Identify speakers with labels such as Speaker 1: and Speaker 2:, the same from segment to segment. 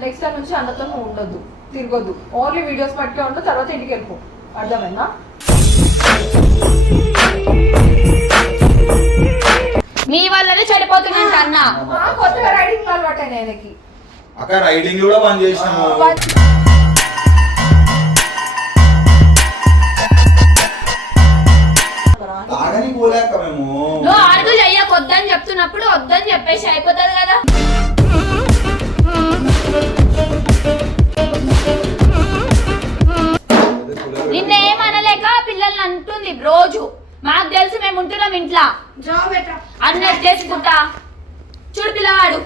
Speaker 1: Next time నుంచి అన్నతో నువ్వు ఉండొద్దు తిరగొద్దు. ఓన్లీ వీడియోస్ పట్టుకే ఉండు తర్వాత ఇంటికి వెళ్ళిపో. అర్థమైందా?
Speaker 2: మీ వల్లనే చెడిపోతున్నాను అన్న
Speaker 1: కొత్తగా రైడింగ్ అలవాటు ఆయనకి.
Speaker 3: అక్క రైడింగ్ కూడా బంద్ చేసినాము. తాగని పోలేక మేము.
Speaker 2: నువ్వు అడుగు చెయ్యకు వద్దని చెప్తున్నప్పుడు వద్దని చెప్పేసి అయిపోతుంది కదా. నిన్నేమనలేక పిల్లల్ని అంటుంది రోజు. మాకు తెలుసు మేము ఉంటున్నాం ఇంట్లో. అన్నట్టు చేసుకుంటా చూడు పిల్లవాడు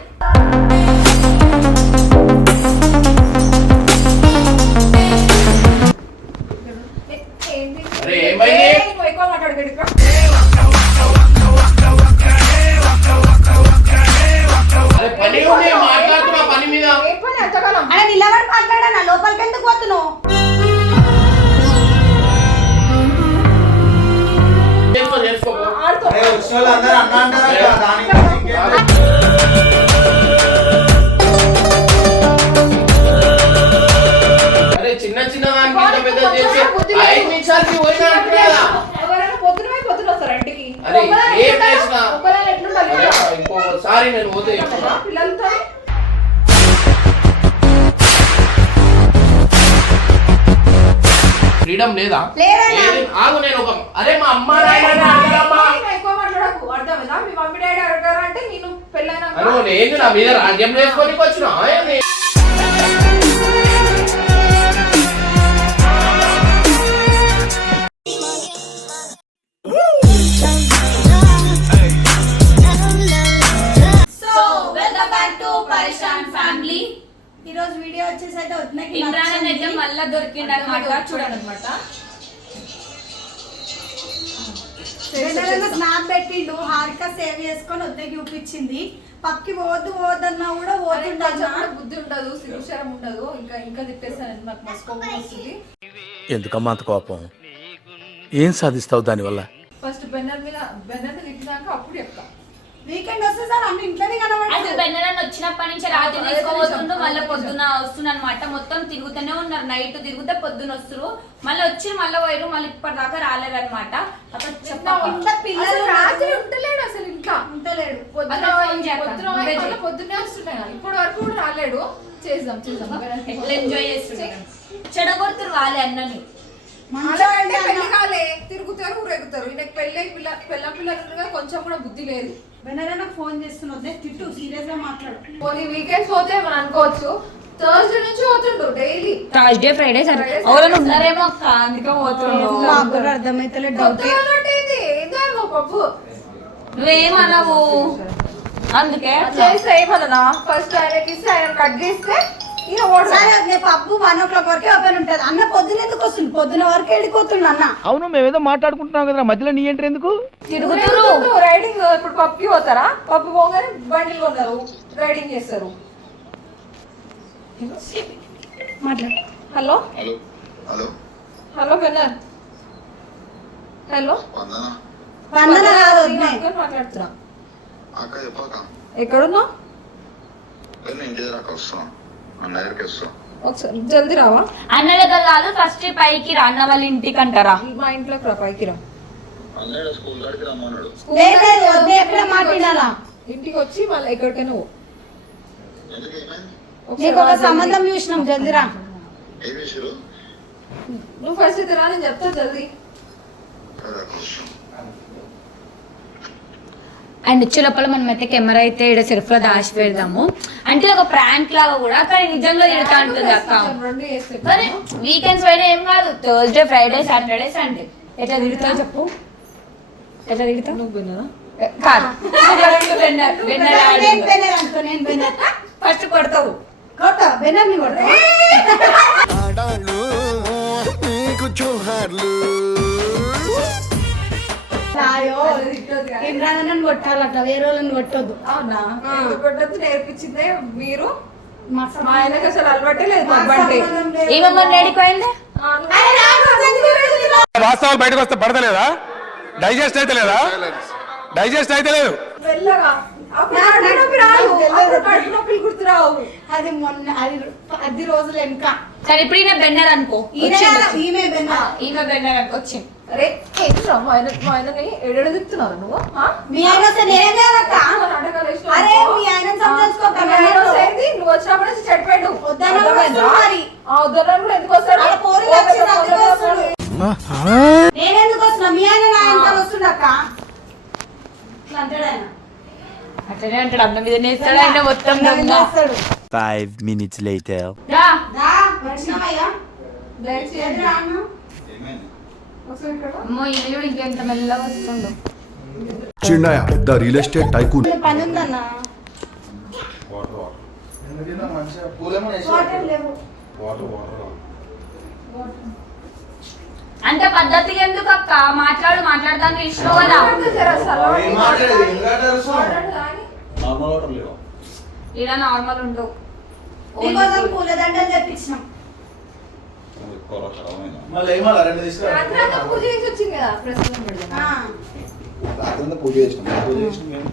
Speaker 4: ఫ్రీడమ్ లేదా? ఆగు నేను ఒక అరే మా అమ్మ
Speaker 1: నేను
Speaker 4: నా మీద రాజ్యం చేసుకోనికి వచ్చిన
Speaker 5: వచ్చేసి అయితే వదినకి
Speaker 2: ఇమ్రాన్
Speaker 5: నచ్చింది.
Speaker 2: అయితే మళ్ళా దొరికిండు అనమాట చూడండి
Speaker 1: అనమాట
Speaker 5: వెన్నెలను స్నాప్ పెట్టిండు. హారిక సేవ్ చేసుకొని వద్దకి చూపించింది. పక్కి పోవద్దు పోవద్దన్నా కూడా పోతుండన్నా
Speaker 1: బుద్ధి ఉండదు సిగ్గుచరం ఉండదు. ఇంకా ఇంకా తిట్టేస్తాను నాకు మస్తు కోపం వస్తుంది.
Speaker 6: ఎందుకమ్మా అంత కోపం? ఏం సాధిస్తావు దానివల్ల?
Speaker 1: ఫస్ట్ బెన్నర్ మీద బెన్నర్ తిట్టినాక అప్పుడు చెప్తా.
Speaker 5: వీకెండ్ వస్తే సార్ అన్ని ఇంట్లోనే
Speaker 2: అసలు
Speaker 5: కనబడుతుంది
Speaker 2: బెన్నరన్ వచ్చినప్పటి నుంచి రాత్రి
Speaker 1: అదే
Speaker 2: తీసుకోబోతుండు
Speaker 1: నిజం,
Speaker 2: మళ్ళీ పొద్దున వస్తున్నారు అనమాట మొత్తం తిరుగుతూనే ఉన్నారు. నైట్ తిరుగుతే పొద్దున వస్తారు. మళ్ళీ వచ్చి మళ్ళీ పోయారు మళ్ళీ ఇప్పటిదాకా చెప్పా
Speaker 5: ఇంట్లో పిల్లలు
Speaker 1: అసలు రాత్రి ఉంటలేడు అసలు ఇంకా
Speaker 5: ఉంటలేడు
Speaker 1: పొద్దున. పొద్దున్నే వస్తున్నాయి ఇప్పుడు వరకు కూడా రాలేడు. చేద్దాం చేద్దాం.
Speaker 2: ఎట్లా ఎంజాయ్ చేస్తున్నారు చెడగొడుతురు వాళ్ళే అన్నని
Speaker 5: పెళ్ళి.
Speaker 1: కాలే. తిరుగుతారు ఊరేగుతారు. ఈయనకి పెళ్ళి పిల్ల పిల్ల పిల్లలుగా కొంచెం కూడా బుద్ధి లేదు.
Speaker 5: వెన్నెల ఫోన్ చేస్తున్నా తిట్టు సీరియస్గా మాట్లాడు.
Speaker 1: పోనీ వీకెండ్స్ పోతే మనం అనుకోవచ్చు? థర్స్డే నుంచి పోతుండు డైలీ
Speaker 2: థర్స్డే ఫ్రైడే ఎవరైనా ఉన్నారేమో అక్క అందుకే పోతున్నావు
Speaker 5: మాకు కూడా అర్థమైతలే డౌట్
Speaker 1: కొత్తగా ఉన్నట్టు ఇది ఏదో పప్పు?
Speaker 2: నువ్వేమన్నావు అందుకే.
Speaker 1: చేస్తే ఏమన్నా? ఫస్ట్ ఆయనకి ఇస్తే ఆయన కట్ చేస్తే
Speaker 5: పప్పు వన్ ఓ క్లాక్ వరకే ఓపెన్ ఉంటది. అన్న పొద్దున ఎందుకు వస్తుంది పొద్దున వరకు వెళ్ళిపోతుండు అన్న.
Speaker 6: అవును మేమేదో మాట్లాడుకుంటున్నాం కదా మధ్యలో నీ ఎంట్రీ ఎందుకు?
Speaker 2: తిరుగుతురు.
Speaker 1: రైడింగ్ ఇప్పుడు పప్పుకి పోతారా? పప్పు పోగానే బండిలు కొన్నారు రైడింగ్ చేస్తారు.
Speaker 5: మాట్లాడు.
Speaker 1: హలో?
Speaker 7: హలో. హలో.
Speaker 1: హలో బెన్నర్ హలో?
Speaker 7: వందన?
Speaker 5: కాదు
Speaker 1: మాట్లాడుతున్నా. ఎక్కడున్నావు?
Speaker 7: ఇంటి దగ్గర
Speaker 1: ఒకసారి జల్దీ రావా?
Speaker 2: అన్న దగ్గర కాదు ఫస్ట్ పైకి రా అన్న వాళ్ళ ఇంటికి అంటారా
Speaker 1: మా ఇంట్లోకి రా పైకి రా. ఇంటికి వచ్చి మళ్ళీ ఎక్కడికైనా
Speaker 5: నీకు ఒక
Speaker 1: రా జల్దీ.
Speaker 5: సంబంధం చూసినాం జల్దిరా
Speaker 7: ఏం చేసారు
Speaker 1: నువ్వు ఫస్ట్ రా నేను చెప్తా జల్దీ.
Speaker 2: అండ్ వచ్చే లోపల మనం అయితే కెమెరా అయితే ఇక్కడ సెల్ఫ్లో దాచి పెడదాము అంటే ఒక ప్రాంక్ లాగా కూడా కానీ నిజంగా తిరుగుతా ఉంటుంది అక్క. కానీ వీకెండ్స్ పైన ఏం కాదు. థర్స్డే ఫ్రైడే సాటర్డే సండే ఎట్లా తిరుగుతావు చెప్పు. ఎట్లా తిరుగుతావు?
Speaker 1: నువ్వు
Speaker 2: కాదు. ఫస్ట్ కొడతావు.
Speaker 5: కొట్ట బెనర్ని కొట్టాలట వేరే వాళ్ళని కొట్టొద్దు.
Speaker 1: అవునా? కొట్టద్దు? నేర్పించిందే మీరు?
Speaker 5: మా
Speaker 1: ఆయనకి అసలు అలవాటే లేదు.
Speaker 2: ఏమమ్మని
Speaker 6: వాస్తవాలు బయటకు వస్తే పడతలేదా? డైజెస్ట్ అయితే లేదా? డైజెస్ట్ అయితే లేదు.
Speaker 5: అది మొన్న అది పది రోజులు వెనుక.
Speaker 2: సరే ఇప్పుడు ఈయన బెన్నర్ అనుకో.
Speaker 5: ఈమె బెన్న
Speaker 2: ఈమె బెన్నర్. అనుకో వచ్చింది
Speaker 1: అరే ఏంట్రా మా ఆయన మా ఆయనని ఎడెడ తిప్పుతున్నావు నువ్వు?
Speaker 5: మీ ఆయన వస్తే నేనేం చేయాలక్క అరే. మీ
Speaker 1: ఆయన వస్తేంది? నువ్వు వచ్చినప్పుడు అర్థమైందా?
Speaker 5: వస్తుంది మరి.
Speaker 1: ఆ, వద్దన్నా కూడా ఎందుకు వస్తాడు
Speaker 5: పోరులు వస్తుంది.
Speaker 1: వస్తాడు.
Speaker 5: నేనెందుకు వస్తున్నా మీ ఆయన నా వెనకాల వస్తుండక్క అంటాడు ఆయన
Speaker 2: అట్లనే అంటాడు అన్న మీద నేస్తాడు ఆయన మొత్తం
Speaker 5: అన్నం
Speaker 2: దొంగ.
Speaker 5: చేస్తాడు.
Speaker 8: Five minutes later.
Speaker 2: రా.
Speaker 5: దా, వచ్చినావయ్యా?
Speaker 1: దయచేసి
Speaker 5: ఎదురా అన్నం?
Speaker 9: ఏమైంది
Speaker 1: ఒకసారి ఇక్కడ రా.
Speaker 2: అమ్మో ఈయన చూడు ఇంకెంత మెల్లగా వస్తుండు
Speaker 6: చిన్నయ్య పెద్ద రియల్ ఎస్టేట్ టైకూన్.
Speaker 5: ఇక్కడ పని ఉందన్నా.
Speaker 9: వాటర్ వాటర్ ఎందుకు మంచిగా పూలేమో
Speaker 5: వాటర్ లేవు
Speaker 9: వాటర్ వాటర్
Speaker 2: అంత పద్ధతిగా ఎందుకు అక్క మాట్లాడు మాట్లాడదాన్ని పిలిచినావు కదా
Speaker 1: కానీ.
Speaker 9: నార్మల్
Speaker 2: ఉండవు.
Speaker 5: పూలదండలు తెప్పించినాం
Speaker 9: మళ్ళీ ఏమన్నా రెండు తీసుకురా
Speaker 1: రాత్రి అంతా పూజ వచ్చింది
Speaker 9: చేసినాం. చేసినాం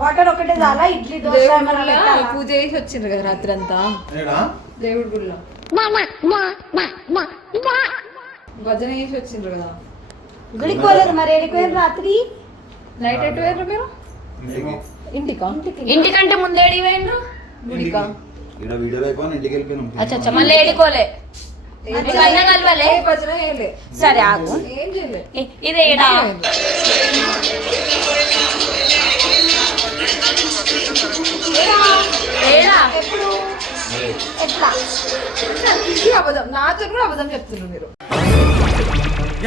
Speaker 5: వాటర్ ఒకటే చాలా ఇడ్లీ దోశ?
Speaker 1: పూజ చేసి వచ్చిండ్రు కదా రాత్రి అంతా దేవుడి గుళ్ళో. భజన చేసి వచ్చిండ్రు కదా.
Speaker 5: గుడికి పోలేరు మరి ఏడికి రాత్రి?
Speaker 1: నైట్ ఎటు పోయారు మీరు?
Speaker 9: ఇంటికి
Speaker 1: ఇంటికా? ఇంటికి.
Speaker 2: ఇంటికంటే ముందే ఏడి పోయిండ్రు
Speaker 1: గుడికా?
Speaker 9: ఇక్కడ ఇంటికి వెళ్ళిపోయినాం.
Speaker 2: అచ్చా మళ్ళీ ఏడుకోలే. నీకు కలవలే? సరే ఆగు. ఇ- ఇది ఏడా? ఏడా?
Speaker 1: అబద్ధం. నాతో కూడా అబద్ధం చెప్తున్నారు మీరు.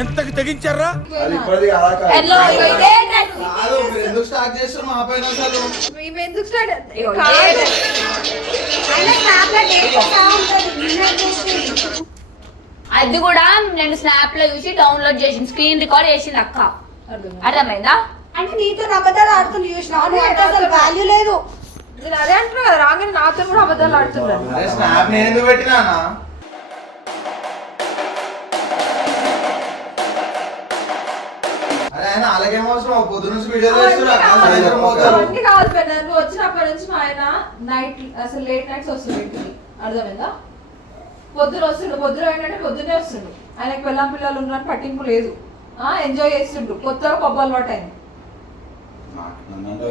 Speaker 8: ఎంతకు తెగించారా?
Speaker 9: అది ఇప్పటిది కాదా కాదు.
Speaker 2: హలో ఇగో ఇదే డ్రెస్.
Speaker 9: కాదు, మీరు ఎందుకు స్టార్ట్ చేస్తారు మా పైన అసలు.
Speaker 1: మేము ఎందుకు స్టార్ట్
Speaker 2: ఇగో
Speaker 1: కాదు.
Speaker 2: ఇదే
Speaker 5: చూసి.
Speaker 2: అది కూడా నేను స్నాప్లో చూసి డౌన్లోడ్ చేసింది స్క్రీన్ రికార్డ్ చేసింది అక్క
Speaker 1: అర్థమైంది.
Speaker 5: అంటే నీతో అబద్ధాలు ఆడుతుంది అంటే అసలు వాల్యూ లేదు
Speaker 1: నేను అదే అంటున్నా కదా రాగానే నాతో కూడా అబద్ధాలు ఆడుతున్నాను
Speaker 9: ఆయన అలాగేం అవసరం పొద్దు నుంచి వీడియో చేస్తున్నా సాయంత్రం పోతారు
Speaker 1: అవన్నీ కాదు. పెద్ద నువ్వు వచ్చినప్పటి నుంచి మా ఆయన నైట్ అసలు లేట్ నైట్స్ వస్తుంది ఇంటికి. అర్థమైందా? పొద్దున వస్తుండు. పొద్దున ఏంటంటే పొద్దునే వస్తుండు. ఆయనకి పిల్లం పిల్లలు ఉన్నారని పట్టింపు లేదు. ఆ ఎంజాయ్ చేస్తుండు. కొత్తగా పబ్బు అలవాటు అయింది.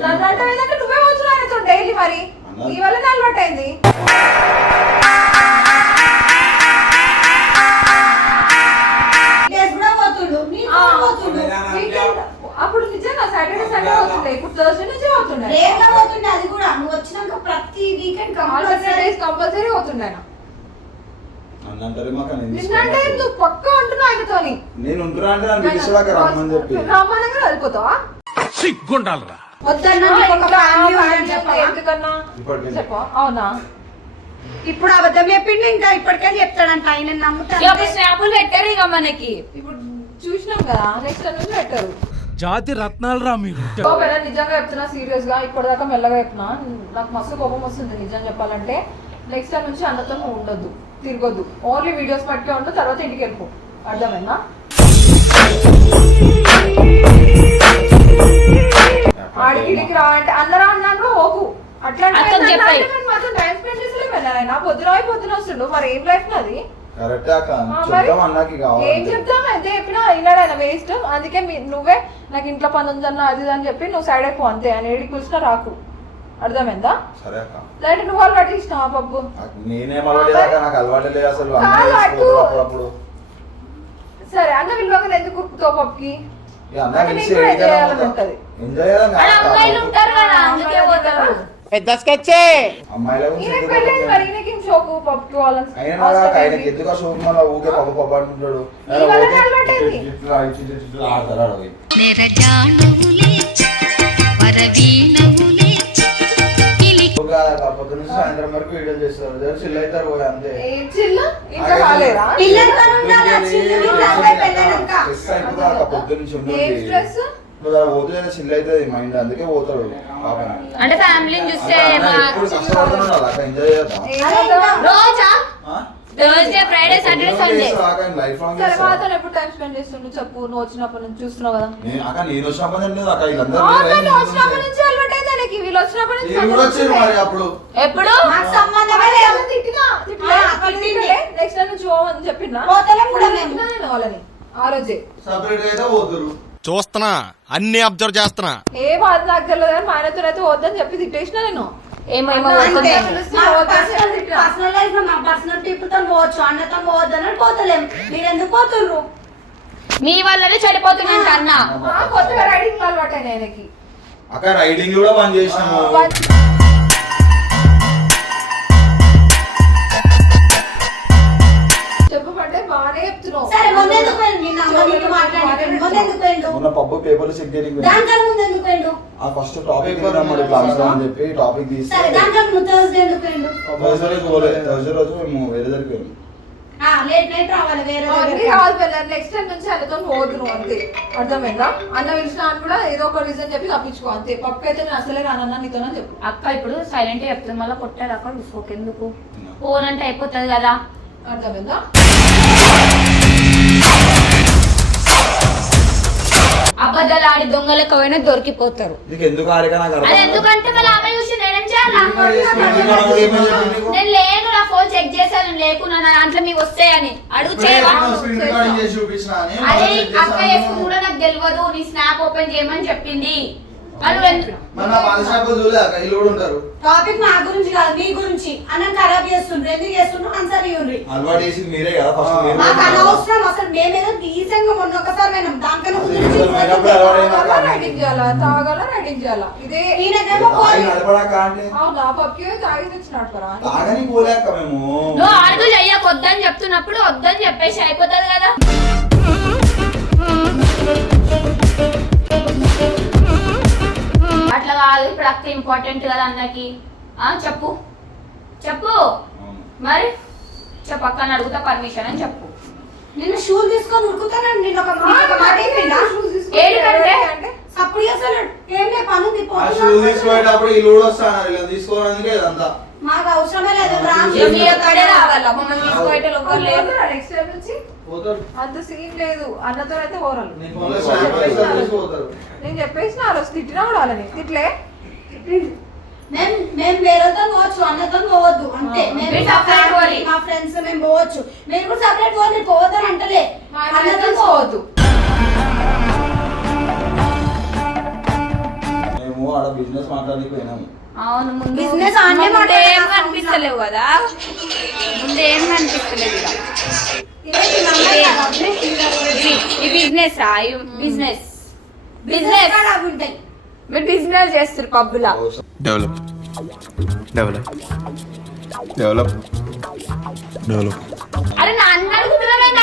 Speaker 9: నన్ను
Speaker 1: అంటే నువ్వే ఆయనతో డైలీ మరి. నీ వల్లనే అలవాటు అయింది. అప్పుడు నిజంగా సాటర్డే సండే అవుతుండే. ఇప్పుడు థర్స్డే నుంచి అవుతుండే.
Speaker 5: గా పోతుండే అది కూడా. నువ్వు వచ్చినాక ప్రతి వీకెండ్ కంపల్సరీ
Speaker 1: కంపల్సరీ అవుతుండే నిన్నంటే నువ్వు పక్క అంటున్నావు ఆయనతోని.
Speaker 9: నేను ఉంటున్నా అంటే నన్ను రమ్మని చెప్పి.
Speaker 1: వెళ్ళిపోతావా
Speaker 8: సిగ్గుండాలరా
Speaker 5: వద్దన్నా ఒక ఫ్యామిలీ?
Speaker 1: ఎందుకన్నా? చెప్పా అవునా?
Speaker 5: ఇప్పుడు అబద్ధం చెప్పిండు ఇంకా ఇప్పటికైనా చెప్తాడంట. ఆయన నమ్ముతాను
Speaker 2: స్నాపులు పెట్టారు ఇక మనకి.
Speaker 1: ఇప్పుడు చూసినాం కదా నెక్స్ట్ నుంచి పెట్టారు.
Speaker 8: జాతి రత్నాలరా మీరు
Speaker 1: ఒకవేళ నిజంగా చెప్తున్నా సీరియస్గా ఇప్పటిదాకా మెల్లగా చెప్తున్నా నాకు మస్తు కోపం వస్తుంది నిజం చెప్పాలంటే. నెక్స్ట్ టైం నుంచి అన్నతో నువ్వు ఉండొద్దు తిరగొద్దు. ఓన్లీ వీడియోస్ పట్టుకే ఉండు తర్వాత ఇంటికి వెళ్ళిపో. అర్థమైందా? ఆడికి రా అంటే అందరూ అన్నాను ఓకు. అట్లా. మాత్రం. టైం స్పెండ్ చేసలేకపోయినా పొద్దున పొద్దున వస్తుండు. మరి ఏం లైఫ్ నాది?
Speaker 9: కరెక్ట్ అక్క.
Speaker 1: ఏం చెప్తాం చెప్పినా అయినాడు ఆయన వేస్ట్ అందుకే మీ- నువ్వే నాకు ఇంట్లో పని ఉందన్న అది ఇది అని చెప్పి నువ్వు సైడ్ అయిపో అంతే. ఆయన ఏడికి పిలిచినా రాకు. అర్థమైందా?
Speaker 9: సరే అక్క.
Speaker 1: లేదంటే నువ్వు వాళ్ళు పట్టించినావా పప్పు?
Speaker 9: నేనేం అలవాటు అక్క నాకు అలవాటు లేదు అసలు. అన్న
Speaker 1: కాదు,
Speaker 9: చేసుకోవద్దు
Speaker 1: అటు.
Speaker 9: అప్పుడప్పుడు.
Speaker 1: సరే అన్న విలువగా ఎందుకు పప్పుకి?
Speaker 2: ఆడ
Speaker 9: కాదు
Speaker 2: అమ్మాయిలు
Speaker 1: షోకు
Speaker 9: నాకు ఆయనకి? ఎందుకు ఆ షోకు? మళ్ళీ ఊకే పప్పు పప్పు అంటుంటాడు. ఇట్లా ఇట్లా ఇట్లా ఆడతారు నుంచి సాయంత్రం వరకు వీడియో చేస్తారు. జర చిల్ అవుతారు పోయి అంతే. పొద్దు నుంచి నువ్వు అలా పోతే చిల్ అవుతుంది మైండ్ అందుకే పోతాడు పాపం.
Speaker 2: అంటే ఫ్యామిలీని చూస్తే
Speaker 9: అన్న
Speaker 2: మా-
Speaker 9: ఎప్పుడు కష్టపడుతున్నాడు అలా ఎంజాయ్ చేద్దాం.
Speaker 1: ఏం చేద్దాం?
Speaker 2: రోజా
Speaker 9: ఆ?
Speaker 2: Thursday Friday
Speaker 9: Saturday Sunday
Speaker 1: life
Speaker 9: long.
Speaker 1: మాతో ఎప్పుడు టైం స్పెండ్ చేస్తుండు చెప్పు నువ్వు వచ్చినప్పటి నుంచి చూస్తున్నావు కదా.
Speaker 9: నేను అక్క నేను వచ్చినప్పటి నుంచి లేదు అక్క వీళ్ళందరూ
Speaker 1: అవునా,
Speaker 9: వేరే
Speaker 1: నువ్వు వచ్చినప్పటి నుంచి అలవాటు అయింది ఆయనకి వీళ్ళు వచ్చినప్పటి నుంచి
Speaker 9: వీళ్ళు కూడా వచ్చారు మరి అప్పుడు.
Speaker 2: ఎప్పుడు?
Speaker 5: నాకు సంబంధమే లేదు.
Speaker 1: తిట్టినా. నెక్స్ట్ టైం నుంచి పోవని చెప్పినా.
Speaker 5: పోతలేం కూడా మేము.
Speaker 1: తిట్టినా నేను వాళ్ళని? ఆ రోజే.
Speaker 3: సపరేట్ అయితే పోతురు
Speaker 6: చూస్తున్నా అన్ని అబ్జర్వ్ చేస్తున్నా.
Speaker 1: ఏ బాధ నాకు తెలియదు కానీ మా ఆయనతో అయితే వద్దని చెప్పి తిట్టేసిన నేను. అంటే
Speaker 5: మా పర్సనల్. పర్సనల్ లైఫ్లో మా పర్సనల్ పోవచ్చు అన్నతో పోవద్దు అని పోతలేం మీరు ఎందుకు పోతుండ్రు?
Speaker 2: మీ వల్లనే చెడిపోతుందంట అన్న
Speaker 1: ఆ, కొత్తగా రైడింగ్ అలవాటు ఆయనకి
Speaker 9: అక్క రైడింగ్ కూడా బంద్ చేసినాము. పేపర్లు చెక్ చేయడానికి
Speaker 5: దానికన్నా ముందు ఎందుకు పోయిండు
Speaker 9: ఆ ఫస్ట్ టాపిక్ మరి క్లాస్లో అని చెప్పి టాపిక్
Speaker 5: సరే
Speaker 9: తీస్తే
Speaker 5: దానికన్నా ముందు థర్స్డే ఎందుకు పోయిండు
Speaker 9: థర్స్డే రోజు పోలేదు థర్స్డే రోజు మేము వేరే దగ్గరికి వెళ్ళాము
Speaker 5: ఆ, లేట్ నైట్ రావాలి వేరే
Speaker 1: అన్ని. కావాలి పిల్లలు నెక్స్ట్ టైం నుంచి ఆయనతో పోదు నువ్వు అంతే. అర్థమైందా? అన్న పిలిచిన అని కూడా ఏదో ఒక రీజన్ చెప్పి తప్పించుకో అంతే. పప్పు అయితే నేను అసలే రానన్నా నీతోనని చెప్పు.
Speaker 2: అక్క ఇప్పుడు సైలెంట్ చెప్తుంది. మళ్ళీ కొట్టారు అక్కడ. ఎందుకు? ఫోన్ అంటే అయిపోతుంది కదా.
Speaker 1: అర్థమైందా?
Speaker 2: అబద్ధాలు ఆడి దొంగలకు పోయినా దొరికిపోతారు.
Speaker 9: నీకు ఎందుకు ఆరిక? నాకు
Speaker 2: అది
Speaker 9: అర్థం.
Speaker 2: ఎందుకంటే మళ్ళీ ఆమె చూసి నేనేం చేయాలా? లేను నా ఫోన్ చెక్ చేశాను నేను లేకున్నా నా దాంట్లో మీకు వస్తాయని అడుగు చేయవా? అదే అక్క కూడా నాకు తెలియదు నీ స్నాప్ ఓపెన్ చేయమని చెప్పింది.
Speaker 3: మన చూడలే అక్క ఇల్లు కూడా ఉంటారు.
Speaker 5: టాపిక్ మా గురించి కాదు మీ గురించి. అన్నం ఖరాబ్ చేస్తుండ్రు ఎందుకు చేస్తుండ్రు? ఆన్సర్ ఇవ్వండి.
Speaker 9: అలవాటు చేసింది మీరే కదా ఫస్ట్ మీరు.
Speaker 5: మాకు అనవసరం అసలు మేమేదో రీసెంట్గా మొన్న ఒకసారి పోయినాం దానికన్నా
Speaker 1: రైడింగ్ చేయాలా తాగాల రైడింగ్ చేయాలా ఇదే
Speaker 5: పోయి
Speaker 9: నడపడాక అంటే?
Speaker 1: అవునా పప్పుకి తాగి తెచ్చినాడు కదా.
Speaker 9: తాగని పోలేక మేము.
Speaker 2: నువ్వు చెయ్యకు వద్దని చెప్తున్నప్పుడు వద్దని చెప్పేసి అయిపోతుంది కదా. అట్లా కాదు ఇప్పుడు అక్క ఇంపార్టెంట్ కదా అన్నకి. చెప్పు. చెప్పు. మరి? చెప్పు అక్కని అడుగుతా పర్మిషన్ అని చెప్పు.
Speaker 5: నిన్ను షూలు తీసుకొని ఉరుకుతానండి నేను ఒక ఒక మాట చెప్పిండా?
Speaker 2: ఏడికంటే?
Speaker 5: సప్పుడు చేస్తాడు. ఏం లే పని ఉంది
Speaker 3: ఆ షూ
Speaker 5: పోతున్నా.
Speaker 3: తీసుకుపోయేటప్పుడు ఇల్లు కూడా వస్తాను ఇలా తీసుకోవడానికి ఇదంతా
Speaker 5: మాకు అవసరమే లేదు రామ్
Speaker 2: మీ ఒక్కడే రావాలా మమ్మల్ని తీసుకోవటం ఎవ్వరు లేరు.
Speaker 1: అంత సీన్ లేదు. అన్నతో అయితే ఓరలు. నేను చెప్పేసిన ఆ రోజు తిట్టినా కూడా వాళ్ళని తిట్లే?
Speaker 5: మేము మేము వేరేతో పోవచ్చు అన్నతో పోవద్దు. అంతే. మేము
Speaker 2: మీరు
Speaker 5: మా ఫ్రెండ్స్ మేము పోవచ్చు. మీరు కూడా సపరేట్ పోవాలి మీరు పోవద్దని అంటలే. అన్నతో
Speaker 1: తెలుసుకోవద్దు
Speaker 9: మేము ఆడ బిజినెస్ మాట్లాడడానికి పోయినాము
Speaker 2: అవును ముందు ముందు
Speaker 5: మాట్లాడాలి
Speaker 2: ఏం
Speaker 5: కదా.
Speaker 2: కనిపిస్తలేవు కదా? ముందు ఏం కనిపిస్తలేదు బిజినెస్ ఈ బిజినెస్.
Speaker 5: బిజినెస్
Speaker 2: మీరు బిజినెస్ చేస్తారు పబ్బులా.
Speaker 6: డెవలప్. డెవలప్. డెవలప్. డెవలప్
Speaker 2: అరే నా అన్న అడుగుతున్నానే కాదు మిస్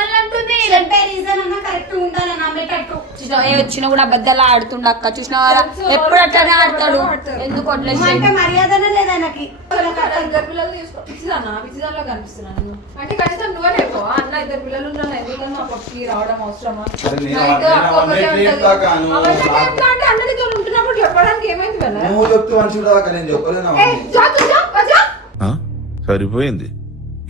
Speaker 2: మమ్మల్ని అంటుంది
Speaker 5: చెప్పే రీజన్ అన్నా కరెక్ట్ ఉండాలని నమ్మేటట్టు.
Speaker 2: చూసినావా, ఏ వచ్చినా కూడా అబద్ధాలు ఆడుతుండ అక్క. చూసినావా? ఎప్పుడు అట్లనే ఆడతాడు. ఎందుకు
Speaker 5: అంటే మర్యాదనే లేదు
Speaker 1: ఇద్దరు పిల్లలు తీసుకో పిచ్చిదానా పిచ్చిదానిలో కనిపిస్తున్నాను. అంటే నువ్వే అన్న ఇద్దరు పిల్లలు మా రావడం అవసరమా?
Speaker 9: అరే నేను
Speaker 1: నైట్
Speaker 9: అట్లా
Speaker 1: అక్క ఒకటే
Speaker 9: నేను
Speaker 1: ఉంటది.
Speaker 9: చెప్తా కాను.
Speaker 1: అవన్నీ చెప్తా అంటే ఉంటున్నప్పుడు చెప్పడానికి ఏమైంది వెళ్ళ
Speaker 9: నువ్వు చెప్తే మంచిగా అక్క నేను చెప్పలేను
Speaker 10: సరిపోయింది.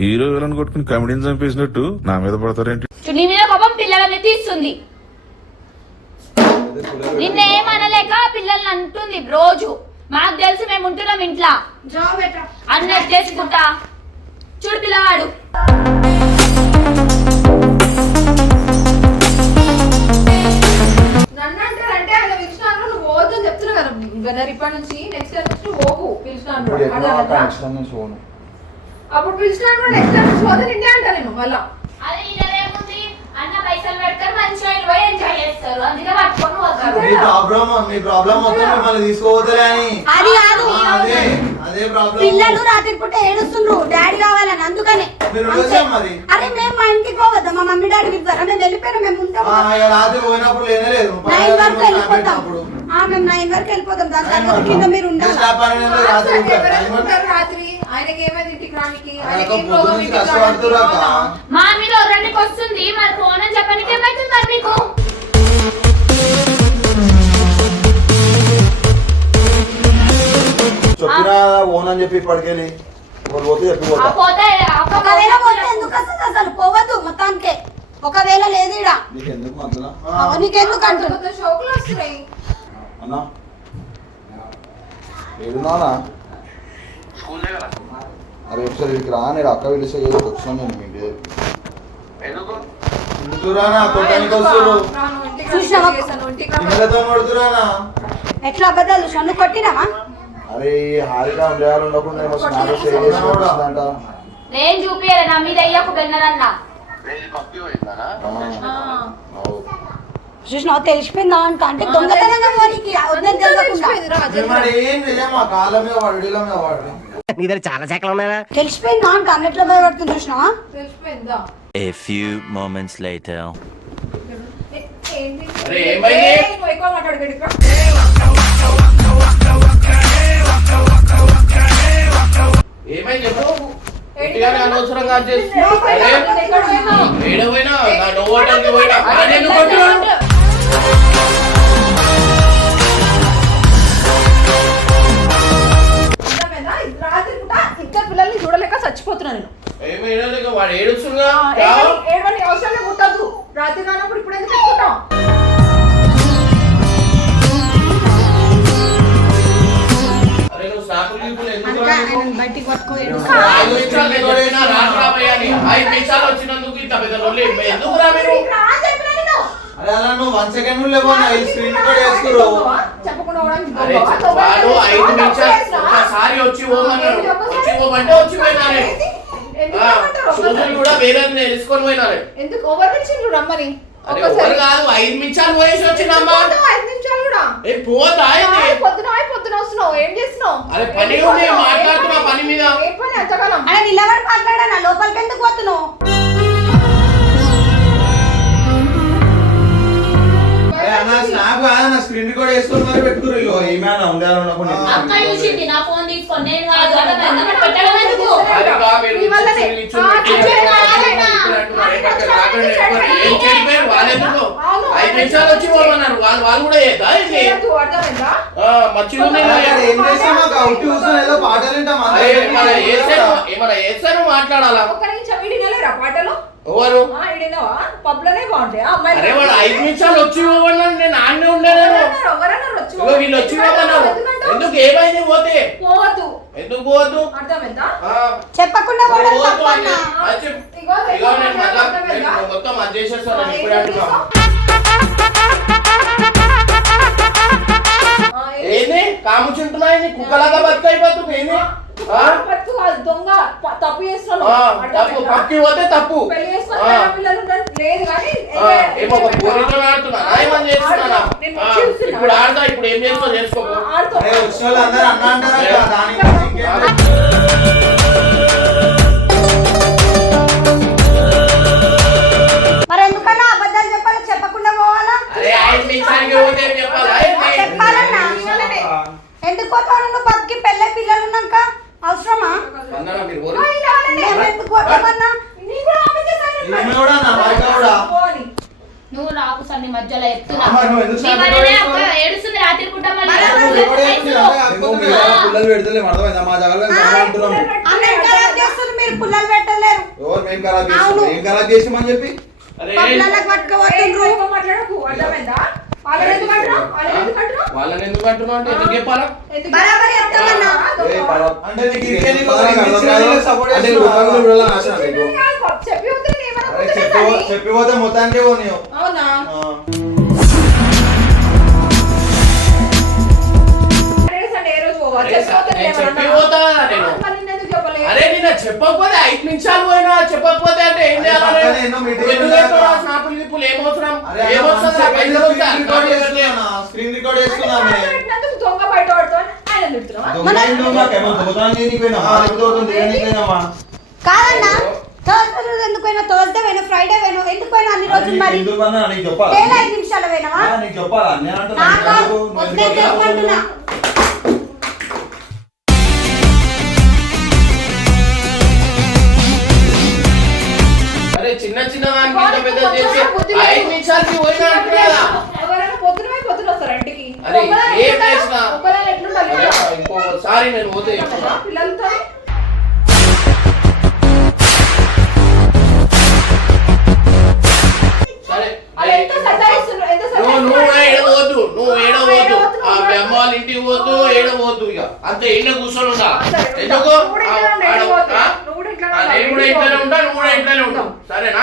Speaker 10: హీరో విలన్ కొట్టుకుని కమెడీని చంపేసినట్టు నా మీద పడతారేంటి?
Speaker 2: చూ, నీ మీద కోపం పిల్లలని తీస్తుంది. నిన్నేమనలేక పిల్లల్ని అంటుంది రోజు. మాకు తెలుసు మేము ఉంటున్నాం ఇంట్లో. అన్నట్టు చేసుకుంటా. చూడు పిల్లవాడు.
Speaker 1: నుంచి నెక్స్ట్ టైం నుంచి పోకు పిలిచినాను అప్పుడు పిలిచినాను కూడా నెక్స్ట్ టైం పోతే నిన్నే అంటా నేను మళ్ళా
Speaker 2: అదే ఇదేముంది అన్న పైసలు పెడతారు మంచిగా వీళ్ళు పోయి ఎంజాయ్ చేస్తారు. అందుకే పట్టుకొని పోతారు.
Speaker 3: మీ ప్రాబ్లం మీ ప్రాబ్లం మొత్తం మిమ్మల్ని తీసుకోవద్దులే అని
Speaker 5: అది కాదు.
Speaker 3: అదే అదే ప్రాబ్లం
Speaker 5: పిల్లలు రాత్రి పూట ఏడుస్తుండ్రు. డాడీ కావాలని అందుకనే.
Speaker 3: మీరు
Speaker 5: అంతే.
Speaker 3: ఉండొచ్చా మరి?
Speaker 5: అరే మేము మా ఇంటికి పోవద్దా? మా మమ్మీ డాడీ మేము వెళ్ళిపోయినా మేము ఉంటాం.
Speaker 3: ఆ, ఇక రాత్రి పోయినప్పుడు లేనే లేదు.
Speaker 5: నైన్ వరకు వెళ్ళిపోతాం.
Speaker 3: పెట్టినప్పుడు
Speaker 5: ఆ, మేము నైన్ వరకు వెళ్ళిపోతాం. దాని తర్వాత కింద మీరు ఉండాలి?
Speaker 3: రాత్రి
Speaker 1: ఆయనకి ఏమైంది ఇంటికి రానికి?
Speaker 3: అక్క
Speaker 1: ఆయనకి ఏం
Speaker 3: పొద్దు
Speaker 1: రోగం
Speaker 3: నుంచి
Speaker 1: ఇంటికి
Speaker 3: కష్టపడుతున్నారు
Speaker 1: రానికి?
Speaker 3: అక్క.
Speaker 1: అవునా?
Speaker 2: మా మీద ఒర్రనికి వస్తుంది. మరి ఫోన్ అని చెప్పడానికి ఏమైతుంది మరి మీకు?
Speaker 9: చెప్పినా ఓన్ అని చెప్పి ఇప్పటికెళ్ళి. పోతే
Speaker 5: ఒకవేళ పోతే ఎందుకు వస్తుంది అసలు? పోవద్దు మొత్తానికే. ఒకవేళ లేదు ఈడ.
Speaker 9: నీకు ఎందుకు మధ్యలో
Speaker 5: నీకెందుకు అంటున్నా?
Speaker 1: షోకులు వస్తున్నాయి.
Speaker 9: అన్నా? ఏడున్నానా అరే ఒకసారి ఇక్కడికి రా. నేను అక్క పిలిస్తే ఏదో వచ్చినా నేను మీ ఇంటి
Speaker 7: ఎందుకు?
Speaker 3: ఇంటిరానా కొట్టడానికి వస్తారు
Speaker 1: రా, నువ్వు ఇంటికి
Speaker 5: చూసావా?
Speaker 1: రా, చేశాను, ఇంటికి రా.
Speaker 3: పిల్లలతో కొడుతురానా?
Speaker 5: ఎట్లా అబద్ధాలు? చూసావు? నువ్వు కొట్టినావా?
Speaker 9: అరే హారిక ఉండేవాళ్ళు ఉండకుండా ఏమో స్నానం సేవ్ చేసి వచ్చిందంట
Speaker 2: నేను చూపియలే నా మీద అయ్యకు బెన్నరన్న
Speaker 5: చూసినావు? తెలిసిపోయిందా అంట. అంటే దొంగతనంగా మరికి వద్దని తెలియకుండా.
Speaker 1: తెలిసిపోయింది,
Speaker 5: అంట. అన్నిట్లో భయపడుతుంది చూసినావా?
Speaker 1: తెలిసిపోయిందా?
Speaker 6: A few moments later.
Speaker 4: ఏమైంది? చెప్పు? అనవసరంగా
Speaker 1: పోయినా? ఇద్దరు పిల్లల్ని చూడలేక చచ్చిపోతున్నా నేను. ఏడవని- అవసరం రాత్రి కానప్పుడు ఇప్పుడు ఎందుకు?
Speaker 5: ఆయన బయటికి.
Speaker 4: ఎందుకు
Speaker 3: అరే అలా నువ్వు వన్ సెకండ్ ఈ కూడా వేసుకురు?
Speaker 1: చెప్పకుండా
Speaker 4: అరే ఐదు నిమిషాలు? ఒకసారి వచ్చి
Speaker 1: ఒక్కసారి?
Speaker 4: వచ్చి పోమంటే వచ్చి పోయినా నేను.
Speaker 1: ఎందుకు
Speaker 4: ఆ,
Speaker 1: రమ్మంటారు?
Speaker 4: చూసులు
Speaker 1: ఒక్కసారి?
Speaker 4: కూడా వేరే తెలుసుకొని పోయినా నేను.
Speaker 1: ఎందుకు? ఓవర్ తెచ్చిండ్రు రమ్మని?
Speaker 4: అరే
Speaker 1: ఒక్కసారి.
Speaker 4: ఎవరు కాదు ఐదు నిమిషాలు పోయేసి వచ్చిందమ్మా?
Speaker 1: ఐదు నిమిషాలు కూడా?
Speaker 4: ఏ పోతా
Speaker 1: పొద్దున పొద్దున వస్తున్నావు. ఏం చేస్తున్నావు?
Speaker 4: అరే పని ఉంది మాట్లాడుతున్నా పని మీద.
Speaker 1: ఏ పని? అంతకాలం.
Speaker 5: అలా నిలబడి మాట్లాడానా? లోపలికి ఎందుకు పోతున్నావు?
Speaker 3: స్నాప్ కాదన్న స్క్రీన్ కూడా వేసుకొని మరి పెట్టుకురు ఇగో
Speaker 9: ఏమైనా ఉండాలి ఉండకుండా
Speaker 2: అక్క చూసింది నా ఫోన్ తీసుకొని నేను కాదు అర్థమైందా? మరి పెట్టడం ఎందుకు?
Speaker 4: అది కా మీరు
Speaker 1: మీ వల్లనే.
Speaker 4: ఇచ్చి- ఇచ్చి-
Speaker 1: ఆ,
Speaker 4: ఇచ్చి-
Speaker 1: చెప్తే
Speaker 4: ఇచ్చి-
Speaker 1: రాలేనా?
Speaker 4: ఇప్పుడు అంటున్నారు, ఏ పక్కన
Speaker 1: ఆ,
Speaker 4: రాకండి,
Speaker 1: చెప్తే
Speaker 4: ఎవరు ఏం
Speaker 1: రాలేనా?
Speaker 4: చెడిపోయారు వాళ్ళెందుకు
Speaker 1: అవును.
Speaker 4: ఐదు నిమిషాలు వచ్చి పోమన్నారు. వాళ్ళు వాళ్ళు కూడా ఇది
Speaker 1: చేయొద్దు, అర్థమైందా?
Speaker 3: ఏదో పాటలు వింటాం
Speaker 4: అరే, ఏమన్నా ఏమన్నా మాట్లాడాలా? ఎవరు?
Speaker 1: ఆ, ఈడినవా పబ్లోనే బాగుంటాయి? ఆ అమ్మాయిలు
Speaker 4: అరే వాడు ఐదు నిమిషాలు వచ్చి పోమన్నాడు నేను ఆడనే ఉండేను
Speaker 1: ఎవరన్నారు? ఎవరన్నారు వచ్చి
Speaker 4: ఇగో వీళ్ళు వచ్చి పోమన్నారు
Speaker 1: ఎందుకంటావు?
Speaker 4: ఎందుకు ఏమైంది పోతే?
Speaker 1: పోవద్దు.
Speaker 4: ఎందుకు పోవద్దు?
Speaker 1: అర్థమైందా?
Speaker 4: ఆ,
Speaker 5: చెప్పకుండా
Speaker 4: మొత్తం అది చేసేస్తాను ఇప్పుడే అంటున్నా. ఏంది? కాముచుంటున్నాయి కుక్కలాగా బతుకైపోతుంది ఏంది? ఆ?
Speaker 1: పట్టు కాదు, దొంగ తప్పు చేస్తున్నావు
Speaker 4: ఆ, తప్పు పక్కి పోతే తప్పు.
Speaker 1: పెళ్ళి లేదు కానీ
Speaker 4: ఏమో ఒక పూరితో ఆడుతున్నా ఏమని చేస్తున్నానా
Speaker 1: నేను
Speaker 4: ఆ,
Speaker 1: చూస్తున్నా.
Speaker 4: ఇప్పుడు ఆడతా ఇప్పుడు ఏం చేస్తావు? చేసుకో
Speaker 3: అన్న అంటారా? అంటే చేస్తున్నావా?
Speaker 9: రూపాయలు విడాలని ఆశ నాకు.
Speaker 1: చెప్పి.
Speaker 3: చెప్పిపోతే మొత్తానికే పోనీయు
Speaker 1: అవునా? అరే
Speaker 4: నేను చెప్పకపోతే ఐదు నిమిషాలు పోయినా చెప్పకపోతే అంటే ఏం చేయాలి.
Speaker 3: స్క్రీన్ రికార్డ్ చేసుకున్నా స్క్రీన్ రికార్డ్
Speaker 1: అంటే
Speaker 3: చేసుకున్నామే
Speaker 1: పక్కన పెట్టినందుకు దొంగ బయట ఆయన తిడుతున్నావా?
Speaker 5: కాదన్నా థర్స్డే రోజు ఎందుకు పోయినా థర్స్డే పోయినా ఫ్రైడే పోయినా ఎందుకు అన్ని రోజులు మరి? ఐదు నిమిషాలు పోయినావా? వద్దే చెప్పంటున్నా
Speaker 4: చిన్న చిన్న దానికి ఇంత పెద్ద చేసి ఐదు నిమిషాలకి పోయినా అంటే కదా
Speaker 1: ఎవరైనా పొద్దున పొద్దున వస్తారు ఇంటికి?
Speaker 4: అరే,
Speaker 1: ఒకవేళ
Speaker 4: ఏం
Speaker 1: ఎట్లుంటారు?
Speaker 4: చేసినా? ఇంకొకసారి నేను పోతే
Speaker 1: పిల్లలతో? నువ్వు
Speaker 4: ఇంటికి
Speaker 1: పోతు
Speaker 4: ఏడవద్దు
Speaker 1: ఇక. అంతే ఇంట్లో
Speaker 4: కూర్చొని
Speaker 1: ఉండా. ఎందుకు?
Speaker 4: నేను కూడా ఇంట్లోనే ఉంటా నువ్వు కూడా ఇంట్లోనే ఉంటావు సరేనా?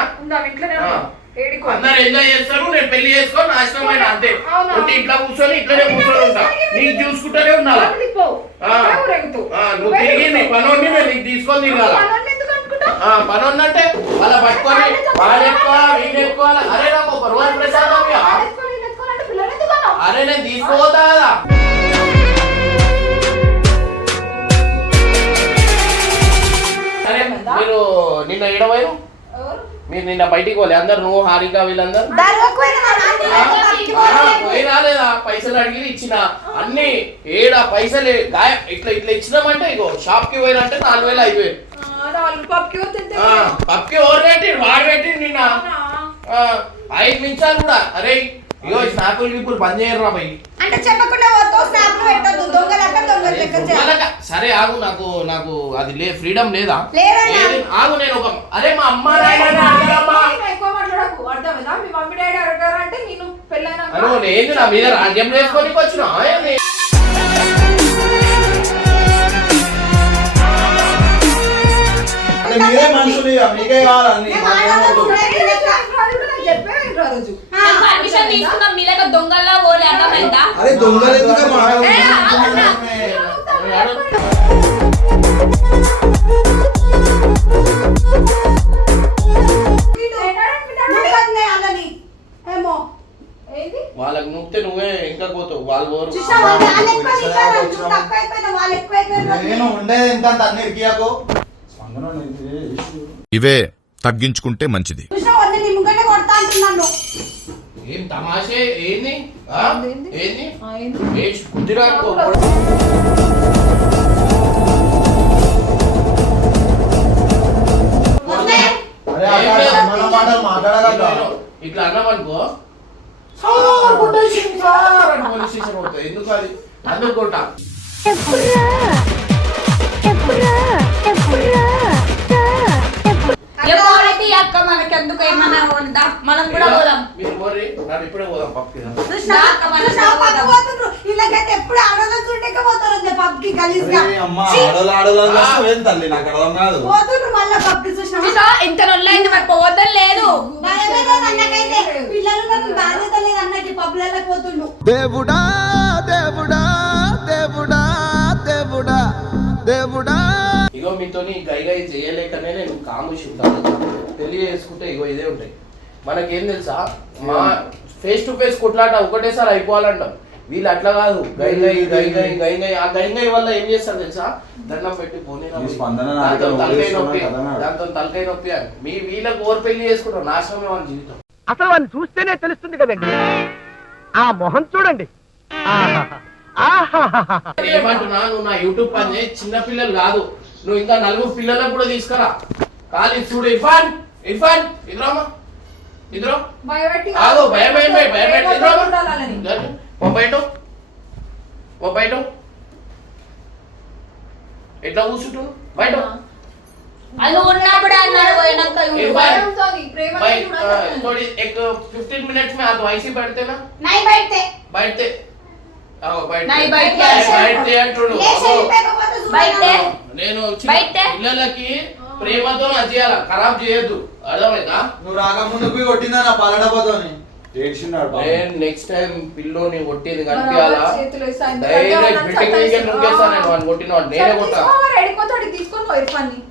Speaker 4: అందరు ఎంజాయ్ చేస్తారు నేను పెళ్ళి చేసుకో నాశనమైన అంతే? ఉంటే ఇంట్లో కూర్చొని ఇట్లనే కూర్చొని ఉంటా. నీకు చూసుకుంటూనే. ఆ, నువ్వు తిరిగి నీ. పనోడిని నేను నీకు తీసుకొని తిరగాల. పనోడిని అంటే వాళ్ళ పట్టుకొని వాళ్ళు ఎక్కువాలి వీళ్ళు ఎక్కువాలి అరే నాకు ఒక రోజు ప్రసాదం? అరే నేను తీసుకోవద్దా సరే మీరు నిన్న ఏడవైరు? మీరు నిన్న బయటికి పోలే. అందరు నువ్వు హారిక వీళ్ళందరూ?
Speaker 5: పోయిన
Speaker 4: రాలేదా పైసలు అడిగి ఇచ్చిన. అన్ని ఏడా పైసలు. గాయ ఇట్లా ఇట్లా ఇచ్చినామంటే ఇగో షాప్కి పోయినంటే నాలుగు వేలు ఐదు వేలు ఎవరు పెట్టి వాడు పెట్టి నిన్న. ఐదు నిమిషాలు కూడా. అరే ఇగో స్నాపులు ఇప్పుడు బంద్ చేయరు రా భయ్
Speaker 5: అంటే చెప్పకుండా పోతావు స్నాప్లు పెట్టద్దు దొంగ లెక్క దొంగ లెక్క.
Speaker 4: దొంగలక- సరే ఆగు నాకు నాకు అది లే ఫ్రీడమ్ లేదా ఆగు నేను ఒక అరే మా అమ్మ
Speaker 1: ఎక్కువ మాట్లాడకు అర్థమైందా మీ మమ్మీ డాడీ అడగారు అంటే నేను పెళ్ళైనాక
Speaker 4: అను నేను నా మీద రాజ్యం వేసుకొని వచ్చిన
Speaker 9: అంటే మీరే మనుషులు మీకే కావాలని
Speaker 5: మేము
Speaker 1: ఆ రోజు.
Speaker 2: పర్మిషన్ తీసుకున్నాం. దొంగల్లా అర్థమైందా?
Speaker 9: అరే దొంగలు ఎందుకు మా
Speaker 4: వాళ్ళకి నువ్వుతే నువ్వే ఇంకా పోతావు. వాళ్ళు పోరు
Speaker 9: నేను ఉండేది ఎంత? అన్ని ఇరికియాకు.
Speaker 10: ఇవే తగ్గించుకుంటే మంచిది.
Speaker 4: ఏం తమాషే? ఏంది?
Speaker 1: ఏంది?
Speaker 4: ఏంది?
Speaker 1: ఆ, ఏంది?
Speaker 4: ఏ కుదిరా అనుకో.
Speaker 5: వద్దే.
Speaker 9: అరే అట్లా సంబంధం మాటలు మాట్లాడగలరా
Speaker 4: నేను ఇట్లా అన్నామనుకో సార్ కొట్టేసింది సార్ అని పోలీస్ స్టేషన్ పోతుంది ఎందుకు అది? అందుకుంటా.
Speaker 2: ఎప్పుడైతే ఈ అక్క మనకి ఎందుకు ఏమన్నా ఉందా? మనం కూడా పోదాం.
Speaker 4: మీరు పోర్రి నన్ను ఇప్పుడే పోదాం పక్కకి
Speaker 5: చూసినా? చూసినా? పక్క పోతుండ్రు. వీళ్ళకైతే ఎప్పుడు ఆడోళ్ళ చూడక పోతారు అంతే పబ్కి గలీజ్గా
Speaker 9: అరే అమ్మ ఆడోళ్ళు ఆడోళ్ళు చేస్తావు ఏం తల్లి నాకు అర్థం కాదు.
Speaker 5: పోతుండ్రు మళ్ళా పబ్కి చూసినా
Speaker 2: చూసా ఇంత నొల్లైంది మరి పోవద్దని లేదు.
Speaker 5: భయమే లేదు అన్నకైతే. పిల్లలు నన్ను బాధ్యత లేదు అన్నకి పబ్లలో పోతుండు
Speaker 6: దేవుడా దేవుడా దేవుడా దేవుడా దేవుడా
Speaker 4: ఇగో మీతోని గై గై చేయలేకనే నేను కాముషి ఉంటాను పెళ్ళి చేసుకుంటే ఇగో ఇదే ఉంటాయి. మనకేం తెలుసా? మా ఫేస్ టు ఫేస్ కొట్లాట ఒకటేసారి అయిపోవాలంటాం. వీళ్ళు అట్లా కాదు. గై గై గై గై గై గై ఆ గై గై వల్ల ఏం చేస్తారు తెలుసా? దండం పెట్టి పోనీ దాంతో తలకాయ నొప్పి. దాంతో తలకాయ నొప్పి అని. మీ వీళ్ళకి ఓర్ పెళ్ళి చేసుకుంటాం నాశనమే వాళ్ళ జీవితం.
Speaker 11: అసలు వాడిని చూస్తేనే తెలుస్తుంది కదండి. ఆ మొహం చూడండి. ఆహాహా. ఆహాహాహా.
Speaker 4: నేను ఏమంటున్నా? నువ్వు నా యూట్యూబ్ పని చేయి. చిన్న పిల్లలు కాదు. నువ్వు ఇంకా నలుగురు పిల్లలకు కూడా తీసుకురా కాదు చూడు ఇర్ఫాన్ ఇర్ఫాన్ ఇద్దరమ్మా ఇద్దరు
Speaker 1: భయపెట్టి
Speaker 4: ఆగు భయం భయం భయం భయం పెట్టి
Speaker 1: భయపడకుండా ఉండాలని.
Speaker 4: ఇద్దరు ఓ బయట ఓ బయట ఎట్లా కూర్చుంటు బయట
Speaker 2: అది ఉన్నప్పుడు అన్నాడు పోయినాక
Speaker 4: ఏ
Speaker 2: ఇవ్వు.
Speaker 4: బాయ్?
Speaker 1: భయంతోని, ప్రేమతో
Speaker 4: भाई
Speaker 1: చూడాలని.
Speaker 4: थोड़ी एक फिफ्टीन मिनट्स में आप वहीं से बैठते ना
Speaker 5: నై బయటే
Speaker 4: बैठते आओ बैठते
Speaker 2: नहीं, बैठते
Speaker 4: नहीं,
Speaker 2: ऐसे।
Speaker 4: बैठते నేను. పిల్లలకి ప్రేమతో చేయాల? ఖరాబ్ చేయొద్దు. అర్థమైందా?
Speaker 9: నువ్వు రాకముందుకు పోయి కొట్టిందా నా పాల డబ్బాతోని.
Speaker 4: నేను నెక్స్ట్ టైం పిల్లోని కొట్టేది కనిపించాలా? డైరెక్ట్ బిల్డింగ్ నొక్కేస్తాను నేను. వాడిని కొట్టిన వాడు నేనే
Speaker 1: సరే,